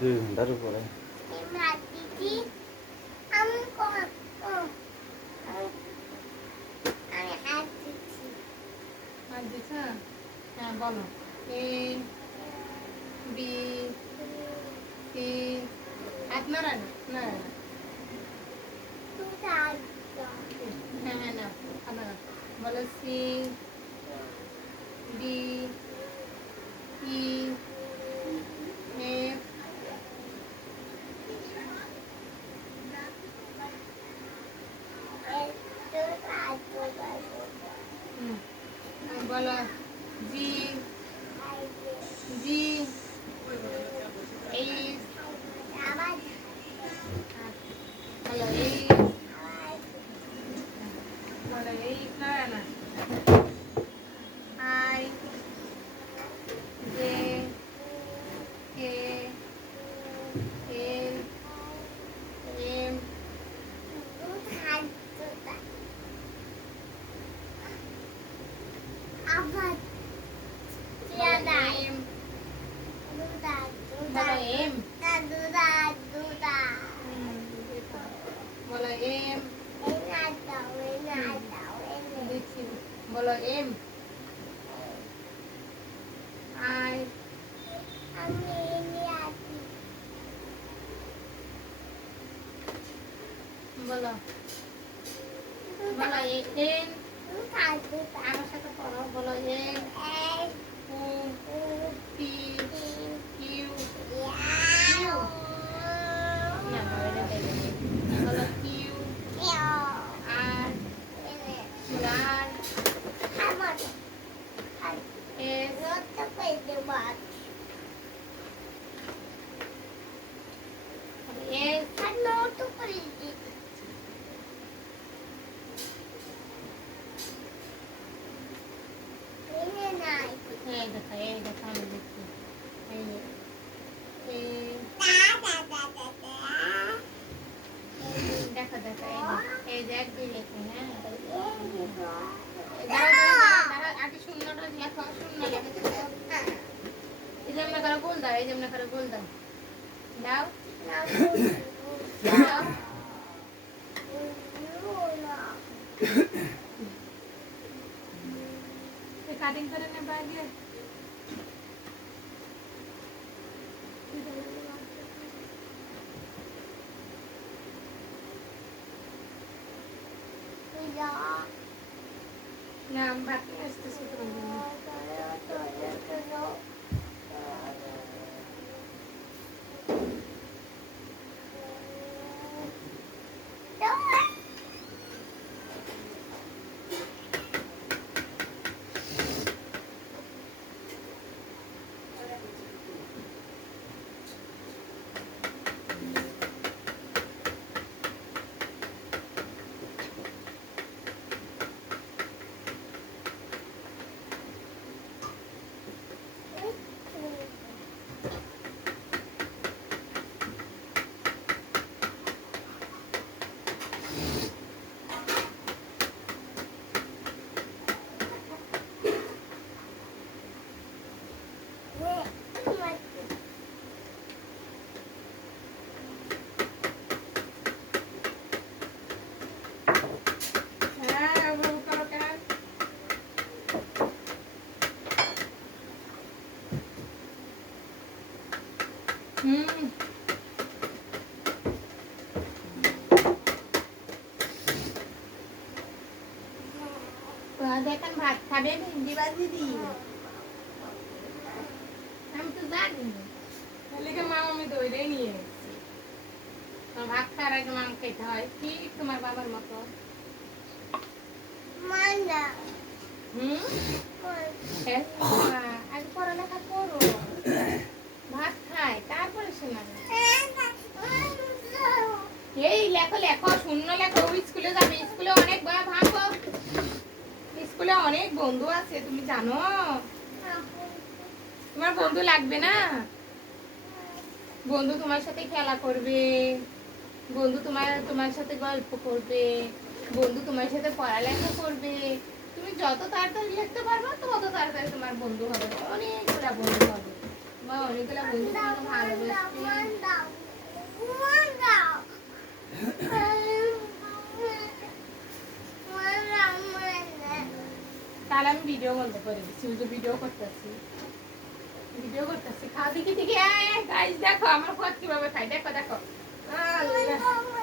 2 ঘন্টার উপরে। হ্যাঁ বলো। এ বি সি হাত নাড়া না হ্যাঁ হ্যাঁ না আপনারা বলো সি ডি ই এফ বলো জি জি এইচ বলো এইচ বলো এইচ না না I J K L M M বলো এম বলো এম দিচ্ছি বলো এম আই বলো বলো এন আমার সাথে পড়ো বলো N O P Q Q না বলো Q R R S S এই দেখো আমি দেখছি এই দেখো দেখো এই যে এক দুই লেখো হ্যাঁ আগে শূন্যটা লেখো শূন্য লেখো এই যে আমরা করে গোল দাও এই যে আমরা করে গোল দাও দাও দাও কাটিং করে নে বাইরে না ভাত নিয়ে আসতেছি তোমার জন্য দেখেন ভাত খাবে ভিন্ডি বাজি দিই আমি তো জানি তাহলে মা আমি দইটাই নিয়ে এসেছি ভাত খাওয়ার আগে মাম খেতে হয় ঠিক তোমার বাবার মতো আগে পড়ালেখা করো ভাত খায় তারপরে শোনা এই লেখো লেখো শূন্য লেখো স্কুলে যাবে স্কুলে অনেক ভাঙবো স্কুলে অনেক বন্ধু আছে তুমি জানো তোমার বন্ধু লাগবে না বন্ধু তোমার সাথে খেলা করবে বন্ধু তোমার সাথে গল্প করবে বন্ধু তোমার সাথে পড়ালেখা করবে তুমি যত তাড়াতাড়ি লিখতে পারবে তত তাড়াতাড়ি তোমার বন্ধু হবে অনেকগুলা বন্ধু হবে বা অনেকগুলা বন্ধু ভালোবাসবে আর আমি ভিডিও বন্ধ করে দিচ্ছি, ওই যে ভিডিও করতেছি, ভিডিও করতেছি। খাও দেখি দেখি, গাইস দেখো আমার পথ কিভাবে খাই, দেখো দেখো। আল্লাহ।